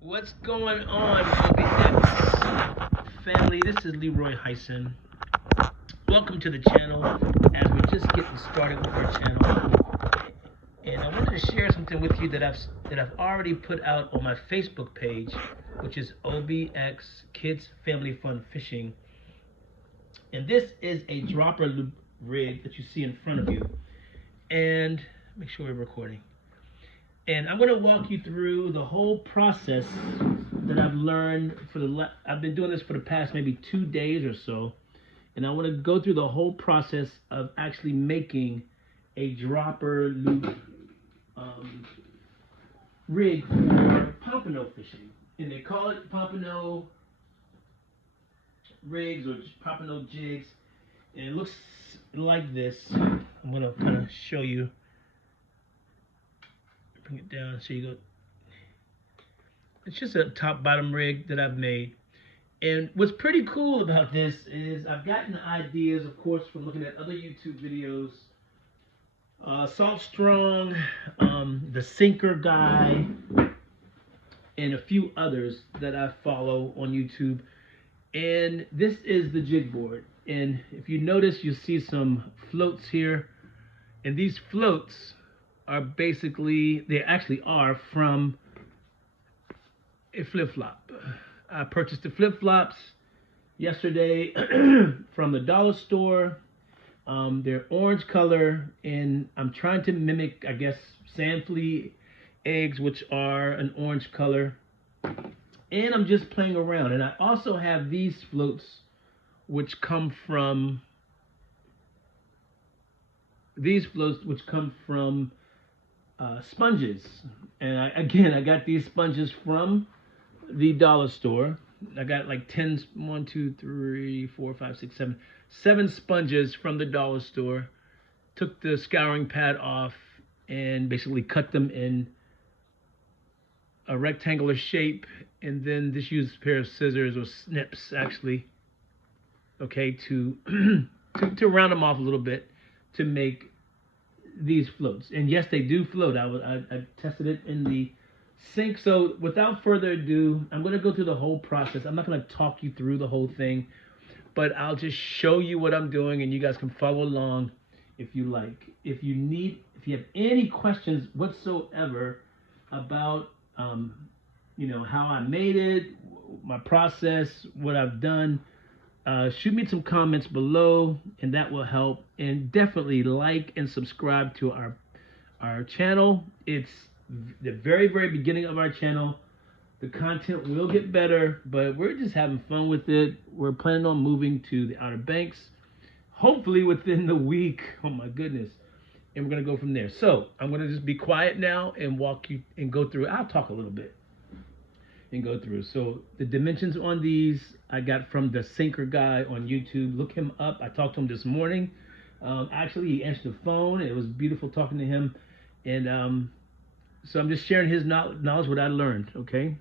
What's going on, OBX family? This is Leroy Hyson. Welcome to the channel as we're just getting started with our channel. And I wanted to share something with you that I've already put out on my Facebook page, which is OBX Kids Family Fun Fishing. And this is a dropper loop rig that you see in front of you. And make sure we're recording. And I'm going to walk you through the whole process that I've learned I've been doing this for the past maybe 2 days or so. And I want to go through the whole process of actually making a dropper loop rig for pompano fishing. And they call it pompano rigs or pompano jigs. And it looks like this. I'm going to kind of show you. Bring it down so you go. It's just a top bottom rig that I've made. And what's pretty cool about this is I've gotten ideas, of course, from looking at other YouTube videos. Salt Strong, the Sinker Guy, and a few others that I follow on YouTube. And this is the jig board. And if you notice, you see some floats here. And these floats are basically, they actually are from a flip-flop. I purchased the flip-flops yesterday from the dollar store. They're orange color, and I'm trying to mimic, I guess, sand flea eggs, which are an orange color. And I'm just playing around. And I also have these floats, which come from sponges. And I got these sponges from the dollar store. I got like 10, 1, 2, 3, 4, 5, 6, 7, 7 sponges from the dollar store. Took the scouring pad off and basically cut them in a rectangular shape, and then just used a pair of scissors or snips actually, okay, to to round them off a little bit to make these floats. And yes, they do float. I tested it in the sink. So without further ado, I'm going to go through the whole process. I'm not going to talk you through the whole thing, but I'll just show you what I'm doing, and you guys can follow along if you like. If you have any questions whatsoever about how I made it, my process, what I've done, shoot me some comments below, and that will help. And definitely like and subscribe to our channel. It's the very, very beginning of our channel. The content will get better, but we're just having fun with it. We're planning on moving to the Outer Banks, hopefully within the week. Oh my goodness. And we're going to go from there. So I'm going to just be quiet now and walk you and go through. I'll talk a little bit and go through. So the dimensions on these I got from the Sinker Guy on YouTube. Look him up. I talked to him this morning. Actually, he answered the phone. It was beautiful talking to him. And so I'm just sharing his knowledge, what I learned, okay?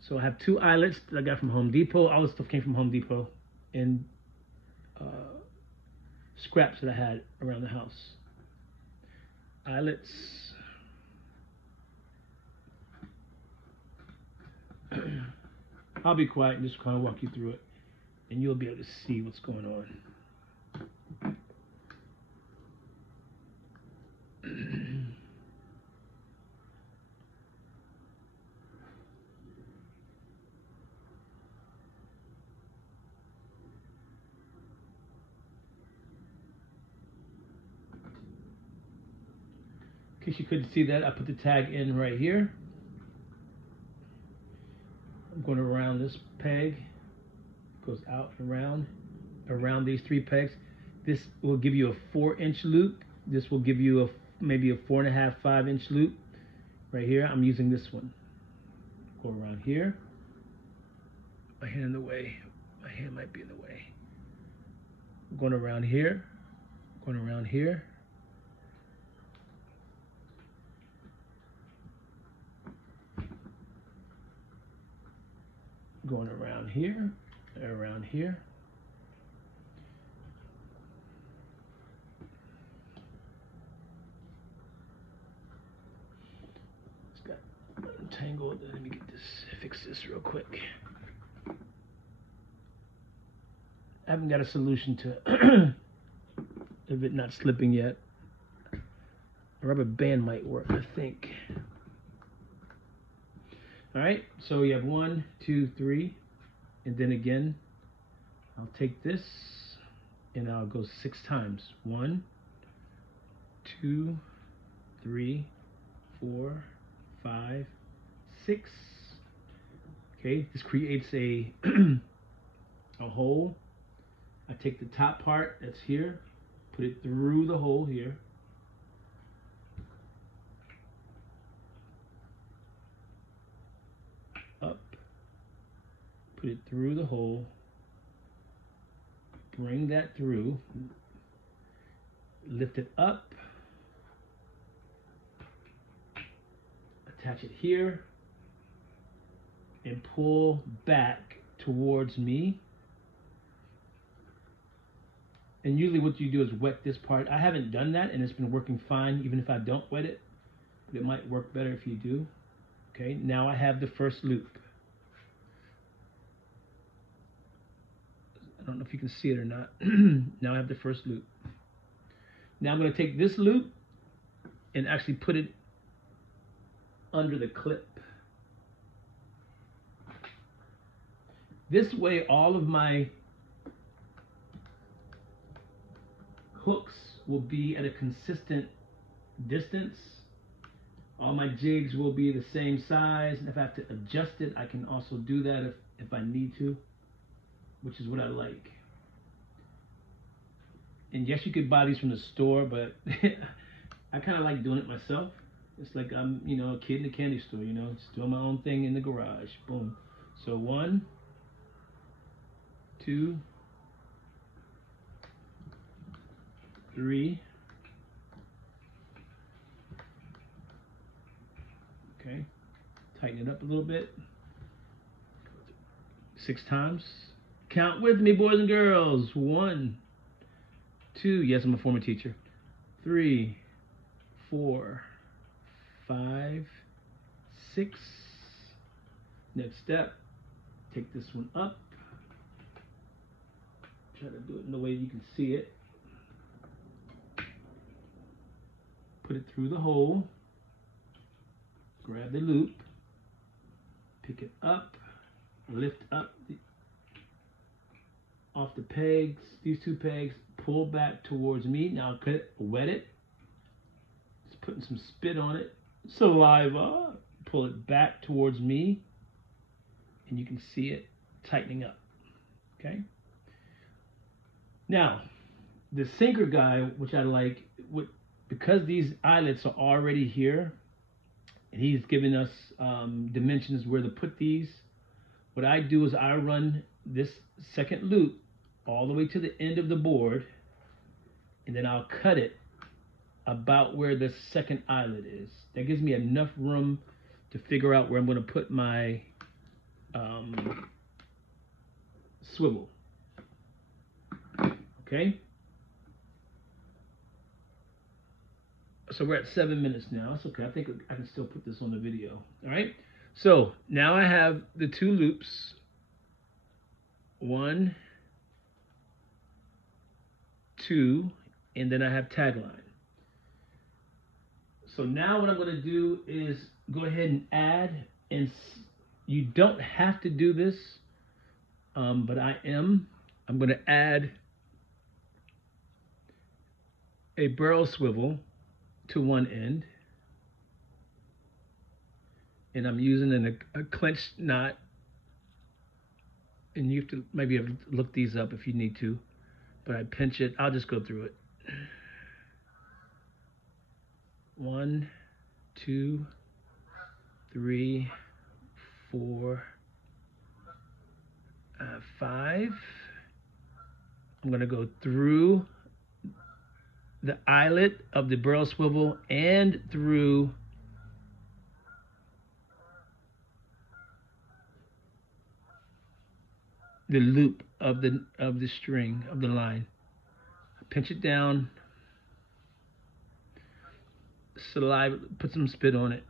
So I have 2 eyelets that I got from Home Depot. All this stuff came from Home Depot. And scraps that I had around the house. Eyelets. I'll be quiet and just kind of walk you through it, and you'll be able to see what's going on. In case you couldn't see that, I put the tag in right here. I'm going around this peg. It goes out and around these 3 pegs. This will give you a 4-inch loop. This will give you maybe a 4.5, 5-inch loop. Right here, I'm using this one. Go around here. My hand in the way. My hand might be in the way. Going around here. Going around here. Going around here, around here. It's got angle. Let me fix this real quick. I haven't got a solution to of it not slipping yet. A rubber band might work, I think. All right, so you have 1, 2, 3, and then again, I'll take this and I'll go 6 times. 1, 2, 3, 4, 5, 6. Okay, this creates a a hole. I take the top part that's here, put it through the hole here. Up, put it through the hole, bring that through, lift it up, attach it here, and pull back towards me. And usually what you do is wet this part. I haven't done that and it's been working fine even if I don't wet it, but it might work better if you do. Okay, now I have the first loop. I don't know if you can see it or not. Now I have the first loop. Now I'm going to take this loop and actually put it under the clip. This way all of my hooks will be at a consistent distance. All my jigs will be the same size, and if I have to adjust it, I can also do that if I need to, which is what I like. And yes, you could buy these from the store, but I kind of like doing it myself. It's like I'm, you know, a kid in a candy store, you know, just doing my own thing in the garage. Boom. So 1, 2, 3. Okay, tighten it up a little bit. 6 times. Count with me, boys and girls. 1, 2. Yes, I'm a former teacher. 3, 4, 5, 6. Next step. Take this one up. Try to do it in the way you can see it. Put it through the hole. Grab the loop, pick it up, lift up off the pegs, these 2 pegs, pull back towards me. Now wet it, just putting some spit on it, saliva, pull it back towards me, and you can see it tightening up, okay? Now, the sinker guy, which I like, because these eyelets are already here, and he's giving us dimensions where to put these. What I do is I run this second loop all the way to the end of the board, and then I'll cut it about where the second eyelet is. That gives me enough room to figure out where I'm going to put my swivel. Okay? So we're at 7 minutes now. That's okay. I think I can still put this on the video. All right. So now I have the 2 loops. 1, 2, and then I have tagline. So now what I'm going to do is go ahead and add, and you don't have to do this, but I'm going to add a barrel swivel to one end, and I'm using a clenched knot, and you have to maybe look these up if you need to, but I pinch it. I'll just go through it. 1, 2, 3, 4, 5. I'm going to go through the eyelet of the barrel swivel and through the loop of the string of the line. Pinch it down, saliva, put some spit on it.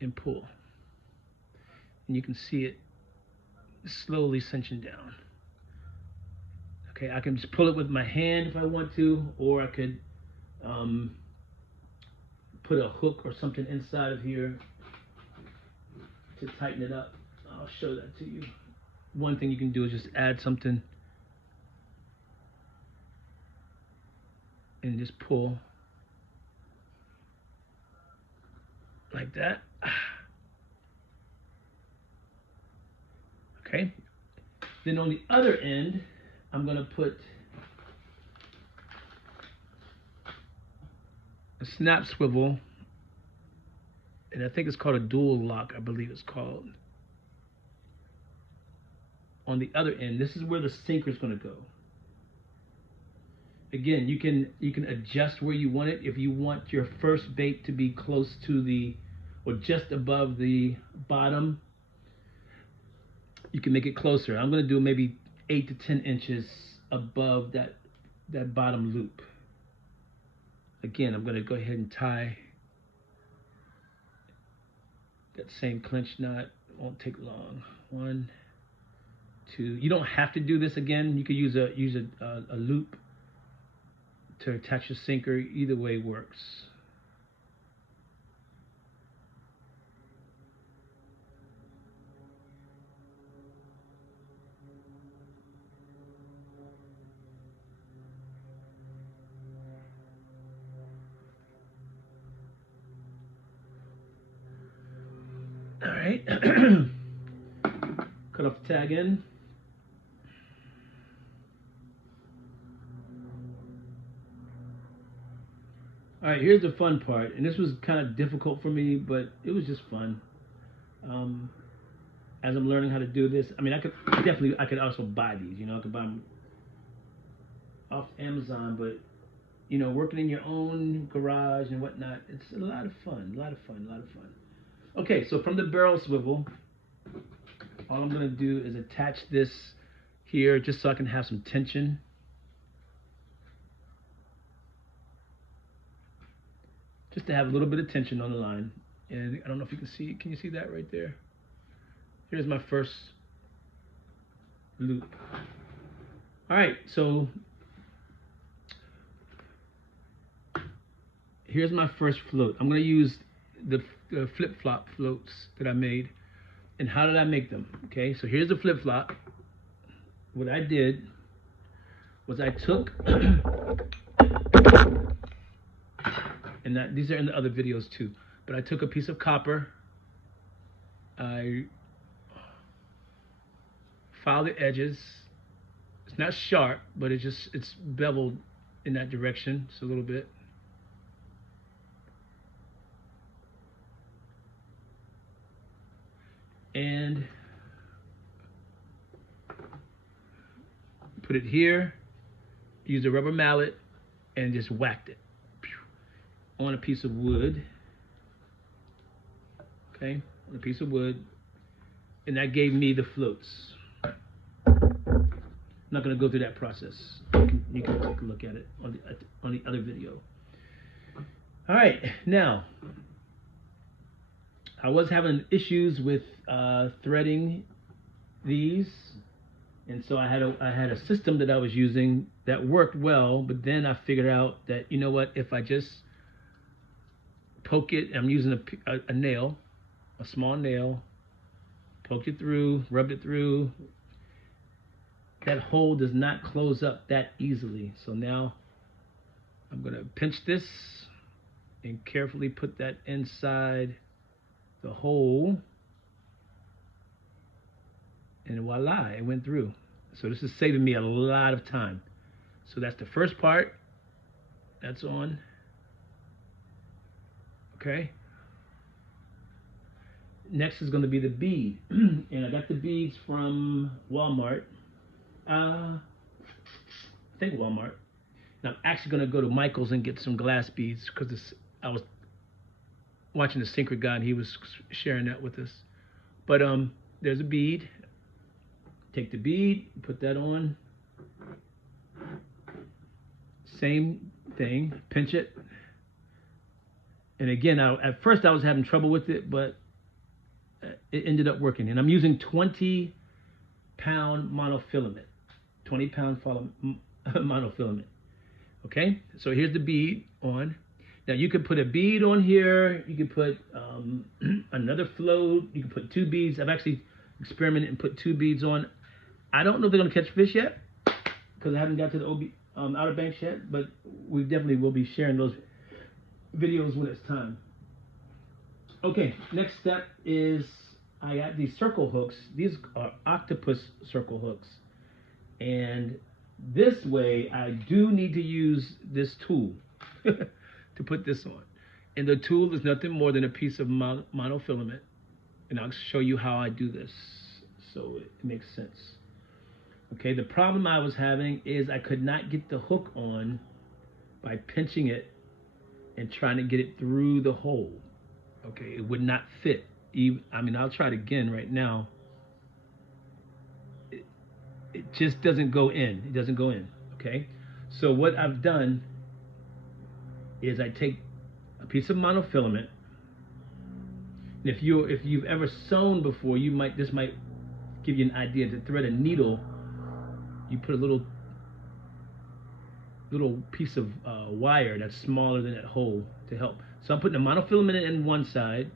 and pull. And you can see it slowly cinching down. Okay, I can just pull it with my hand if I want to, or I could put a hook or something inside of here to tighten it up. I'll show that to you. One thing you can do is just add something and just pull like that. Okay. Then on the other end, I'm going to put a snap swivel, and I think it's called a dual lock, I believe it's called. On the other end, this is where the sinker is going to go. Again, you can adjust where you want it. If you want your first bait to be close to the, or just above the bottom, you can make it closer. I'm going to do maybe 8 to 10 inches above that bottom loop. Again, I'm going to go ahead and tie that same clinch knot. It won't take long. 1, 2. You don't have to do this again. You could use a loop to attach your sinker. Either way works. All right. Cut off the tag end. All right, here's the fun part, and this was kind of difficult for me, but it was just fun. As I'm learning how to do this, I mean, I could also buy these. You know, I could buy them off Amazon, but you know, working in your own garage and whatnot, it's a lot of fun. A lot of fun. Okay, so from the barrel swivel, all I'm gonna do is attach this here just so I can have some tension. Just to have a little bit of tension on the line. And I don't know if you can see, can you see that right there? Here's my first loop. All right, so here's my first float. I'm gonna use the flip-flop floats that I made. And how did I make them? Okay, so here's the flip-flop. What I did was I took, and these are in the other videos too, but I took a piece of copper, I filed the edges. It's not sharp, but it's beveled in that direction, just a little bit. And put it here, use a rubber mallet, and just whacked it on a piece of wood. Okay, on a piece of wood. And that gave me the floats. I'm not going to go through that process. You can take a look at it on the other video. All right, now I was having issues with threading these, and so I had a system that I was using that worked well. But then I figured out that, you know what, if I just poke it, I'm using a nail, a small nail, poked it through, rubbed it through. That hole does not close up that easily. So now I'm gonna pinch this and carefully put that inside the hole, and voila, it went through. So this is saving me a lot of time. So that's the first part. That's on. Okay. Next is going to be the bead. And I got the beads from Walmart. I think Walmart. And I'm actually going to go to Michael's and get some glass beads, because I was watching the Sinker guy and he was sharing that with us. But there's a bead. Take the bead, put that on. Same thing, pinch it. And again, at first I was having trouble with it, but it ended up working. And I'm using 20-pound monofilament. 20-pound monofilament. Okay, so here's the bead on. Now you could put a bead on here. You could put another float. You can put 2 beads. I've actually experimented and put 2 beads on. I don't know if they're gonna catch fish yet because I haven't got to the Outer Banks yet, but we definitely will be sharing those videos when it's time. Okay, next step is I got these circle hooks. These are octopus circle hooks. And this way, I do need to use this tool to put this on. And the tool is nothing more than a piece of monofilament. And I'll show you how I do this so it makes sense. Okay, the problem I was having is I could not get the hook on by pinching it and trying to get it through the hole. Okay, it would not fit. I mean, I'll try it again right now. It just doesn't go in. It doesn't go in. Okay, so what I've done is I take a piece of monofilament. And if you've ever sewn before, this might give you an idea. To thread a needle, you put a little piece of wire that's smaller than that hole to help. So I'm putting the monofilament in one side,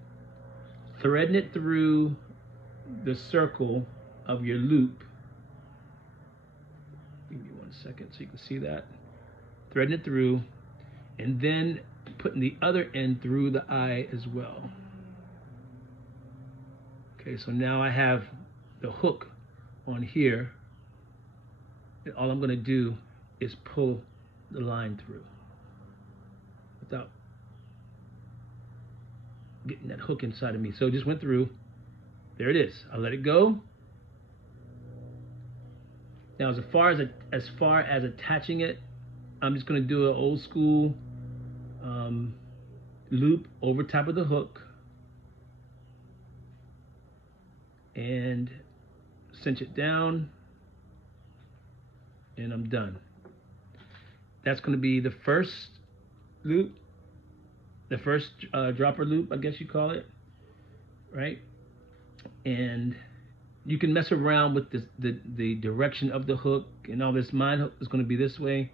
threading it through the circle of your loop. Give me 1 second so you can see that. Threading it through, and then putting the other end through the eye as well. Okay, so now I have the hook on here, and all I'm going to do is pull the line through without getting that hook inside of me. So it just went through. There it is. I'll let it go. Now, as far as attaching it, I'm just going to do an old school loop over top of the hook and cinch it down, and I'm done. That's going to be the first loop, the first dropper loop, I guess you call it, right? And you can mess around with the direction of the hook and all this. Mine is going to be this way.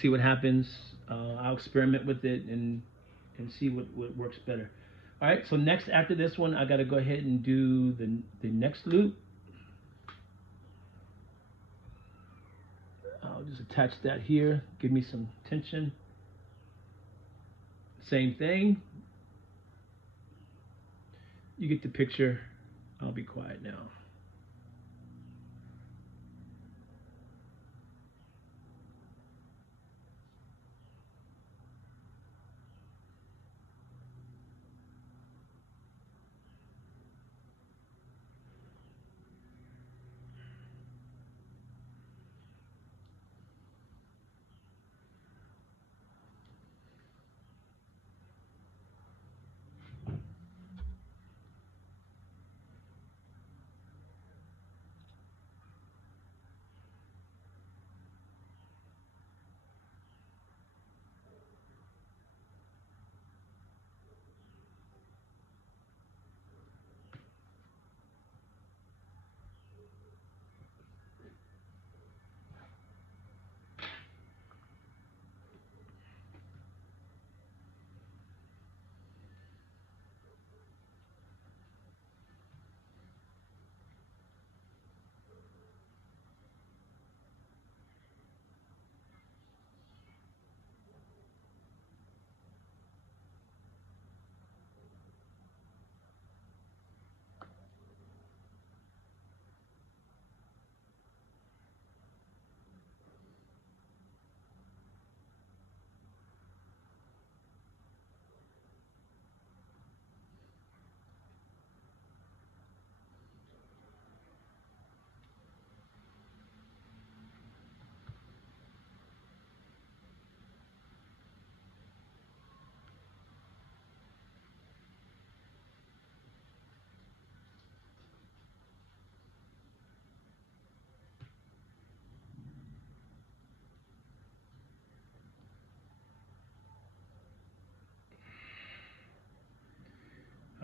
See what happens. I'll experiment with it and see what works better. All right, so next after this one, I got to go ahead and do the next loop. I'll just attach that here. Give me some tension. Same thing. You get the picture. I'll be quiet now.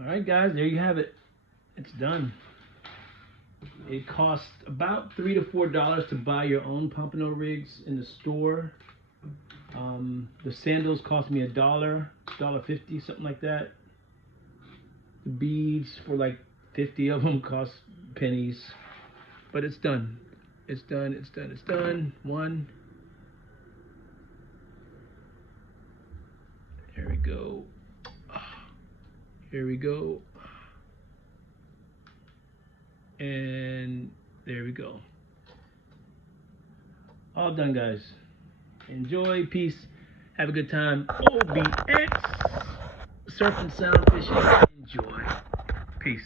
All right, guys, there you have it. It's done. It costs about $3 to $4 to buy your own Pompano rigs in the store. The sandals cost me $1.50, something like that. The beads for like 50 of them cost pennies. But it's done. It's done. It's done. It's done. One. Here we go. Here we go. And there we go. All done, guys. Enjoy. Peace. Have a good time. OBX. Surfing, sound fishing. Enjoy. Peace.